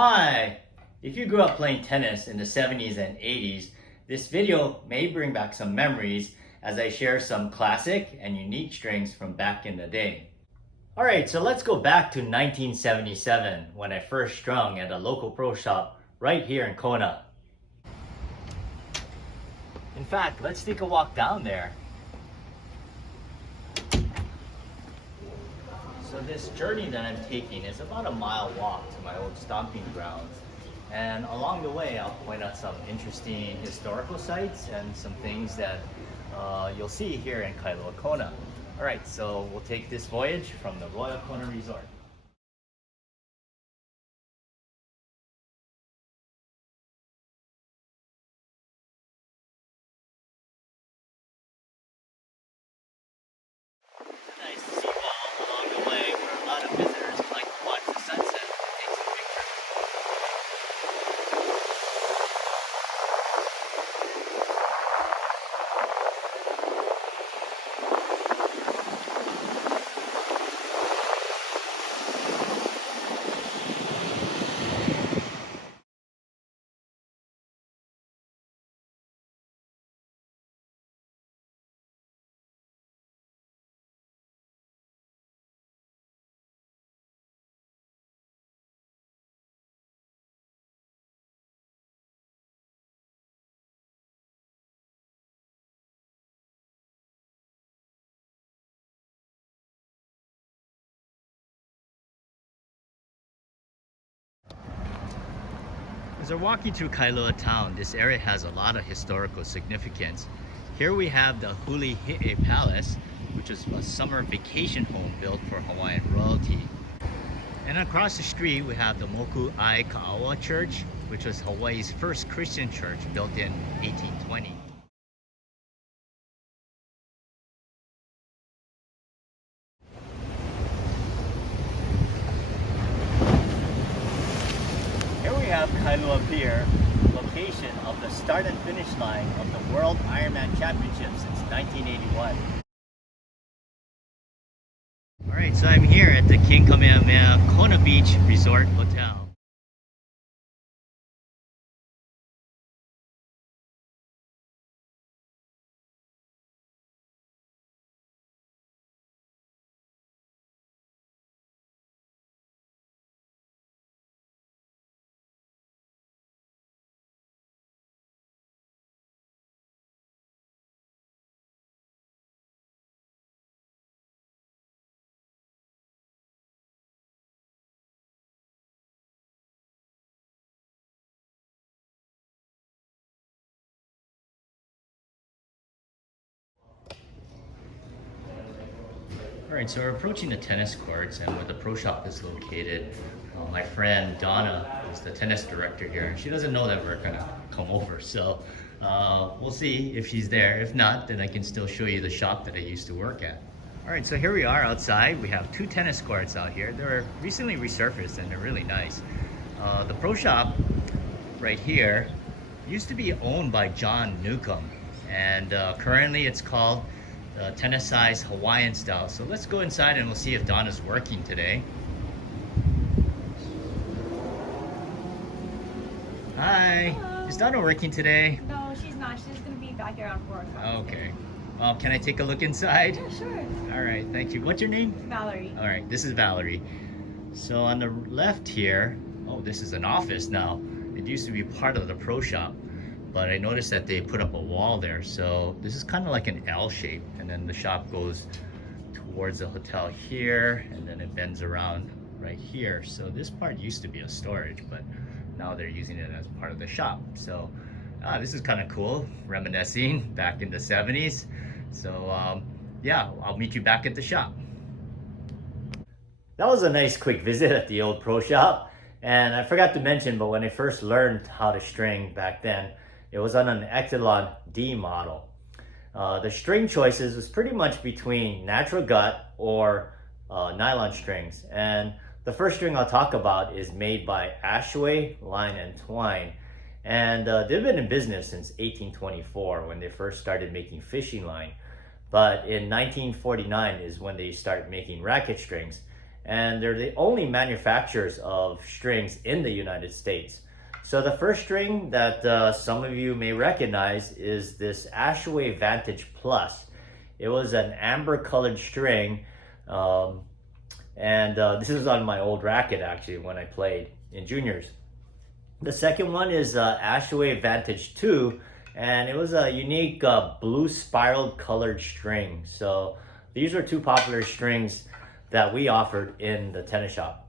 Hi! If you grew up playing tennis in the 70s and 80s, this video may bring back some memories as I share some classic and unique strings from back in the day. Alright, so let's go back to 1977 when I first strung at a local pro shop right here in Kona. In fact, let's take a walk down there. So this journey that I'm taking is about a mile walk to my old stomping grounds. And along the way, I'll point out some interesting historical sites and some things that you'll see here in Kailua-Kona. All right, so we'll take this voyage from the Royal Kona Resort. Nice to see you all along the way where a lot of visitors like to watch the sunset and take some pictures. As we're walking through Kailua town, this area has a lot of historical significance. Here we have the Hulihe'e Palace, which is a summer vacation home built for Hawaiian royalty. And across the street we have the Moku'aikaua Church, which was Hawaii's first Christian church built in 1820. We have Kailua Pier, location of the start and finish line of the World Ironman Championship since 1981. Alright, so I'm here at the King Kamehameha Kona Beach Resort Hotel. Alright, so we're approaching the tennis courts and where the pro shop is located. My friend Donna is the tennis director here, and she doesn't know that we're gonna come over, so we'll see if she's there. If not, then I can still show you the shop that I used to work at. Alright, so here we are outside. We have two tennis courts out here. They're recently resurfaced and they're really nice. The pro shop right here used to be owned by John Newcomb, and currently it's called TennisCize Hawaiian style. So let's go inside and we'll see if Donna's working today. Hi. Hello. Is Donna working today? No, she's not. She's gonna be back around 4 o'clock. Okay. Can I take a look inside? Yeah, sure. All right, thank you. What's your name? Valerie. All right, this is Valerie. So on the left here, oh, this is an office now. It used to be part of the pro shop, but I noticed that they put up a wall there. So this is kind of like an L shape, and then the shop goes towards the hotel here, and then it bends around right here. So this part used to be a storage, but now they're using it as part of the shop. So this is kind of cool, reminiscing back in the 70s. So yeah, I'll meet you back at the shop. That was a nice quick visit at the old pro shop. And I forgot to mention, but when I first learned how to string back then, it was on an Echelon D model. The string choices was pretty much between natural gut or nylon strings. And the first string I'll talk about is made by Ashway, Line and Twine. And they've been in business since 1824 when they first started making fishing line. But in 1949 is when they start making racket strings. and they're the only manufacturers of strings in the United States. So the first string that some of you may recognize is this Ashway Vantage Plus. It was an amber colored string, and this is on my old racket actually when I played in juniors. The second one is Ashway Vantage 2, and it was a unique blue spiraled colored string. So these are two popular strings that we offered in the tennis shop.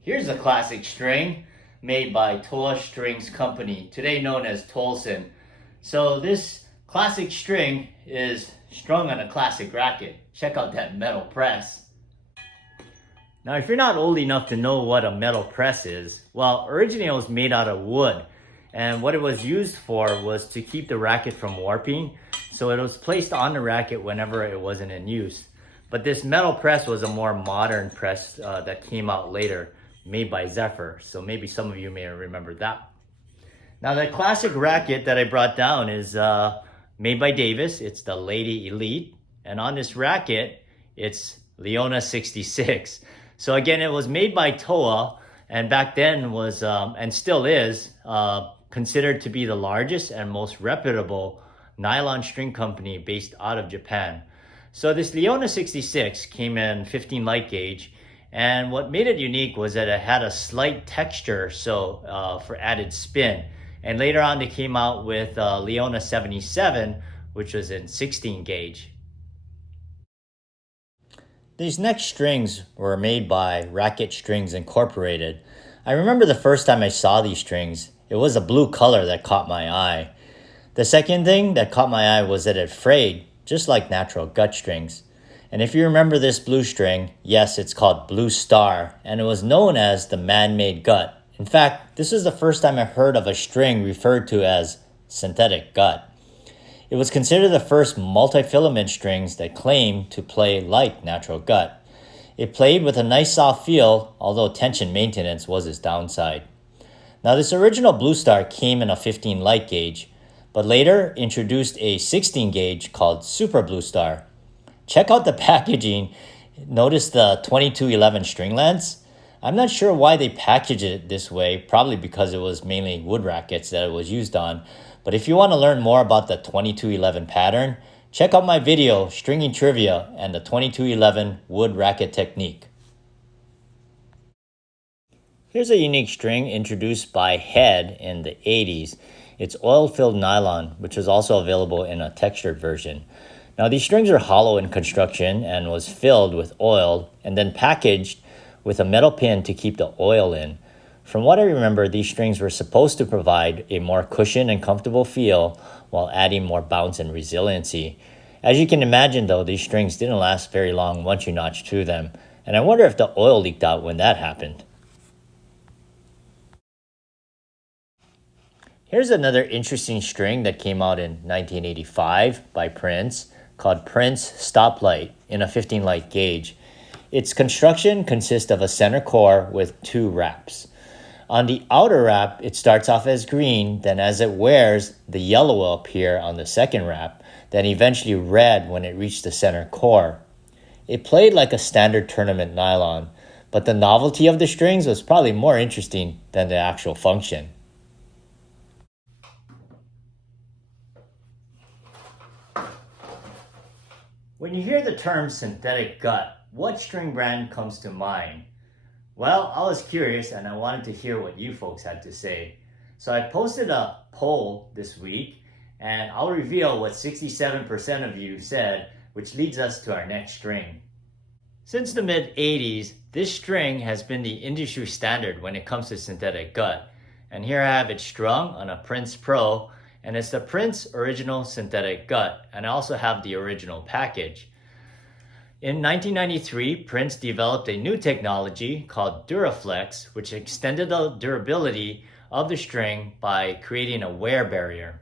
Here's a classic string made by Toa Strings Company, today known as Tolson. So this classic string is strung on a classic racket. Check out that metal press. Now, if you're not old enough to know what a metal press is, well, originally it was made out of wood. And what it was used for was to keep the racket from warping. So it was placed on the racket whenever it wasn't in use. But this metal press was a more modern press that came out later, made by Zephyr. So maybe some of you may remember that. Now the classic racket that I brought down is made by Davis. It's the Lady Elite. And on this racket, it's Leona 66. So again, it was made by Toa, and back then was, and still is, considered to be the largest and most reputable nylon string company based out of Japan. So this Leona 66 came in 15 light gauge, and what made it unique was that it had a slight texture, so for added spin. And later on, they came out with Leona 77, which was in 16 gauge. These next strings were made by Racquet Strings Incorporated. I remember the first time I saw these strings, it was a blue color that caught my eye. The second thing that caught my eye was that it frayed, just like natural gut strings. And if you remember this blue string, yes, it's called Blue Star, and it was known as the man-made gut. In fact, this is the first time I heard of a string referred to as synthetic gut. It was considered the first multi-filament strings that claimed to play like natural gut. It played with a nice soft feel, although tension maintenance was its downside. Now this original Blue Star came in a 15 light gauge, but later introduced a 16 gauge called Super Blue Star. Check out the packaging. Notice the 2211 string lengths. I'm not sure why they packaged it this way, probably because it was mainly wood rackets that it was used on. But if you want to learn more about the 2211 pattern, check out my video, Stringing Trivia, and the 2211 wood racket technique. Here's a unique string introduced by Head in the 80s. It's oil-filled nylon, which is also available in a textured version. Now these strings are hollow in construction and was filled with oil and then packaged with a metal pin to keep the oil in. From what I remember, these strings were supposed to provide a more cushioned and comfortable feel while adding more bounce and resiliency. As you can imagine though, these strings didn't last very long once you notched through them, and I wonder if the oil leaked out when that happened. Here's another interesting string that came out in 1985 by Prince, called Prince Stoplight in a 15 light gauge. Its construction consists of a center core with two wraps. On the outer wrap, it starts off as green, then as it wears, the yellow will appear on the second wrap, then eventually red when it reached the center core. It played like a standard tournament nylon, but the novelty of the strings was probably more interesting than the actual function. When you hear the term synthetic gut, what string brand comes to mind? Well, I was curious and I wanted to hear what you folks had to say. So I posted a poll this week and I'll reveal what 67% of you said, which leads us to our next string. Since the mid-80s, this string has been the industry standard when it comes to synthetic gut. And here I have it strung on a Prince Pro, and it's the Prince Original Synthetic Gut, and I also have the original package. In 1993, Prince developed a new technology called Duraflex, which extended the durability of the string by creating a wear barrier.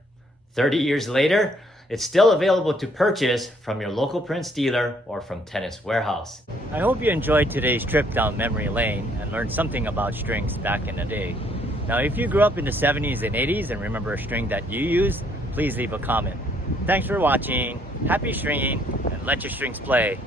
30 years later, it's still available to purchase from your local Prince dealer or from Tennis Warehouse. I hope you enjoyed today's trip down memory lane and learned something about strings back in the day. Now, if you grew up in the 70s and 80s and remember a string that you use, please leave a comment. Thanks for watching. Happy stringing, and let your strings play.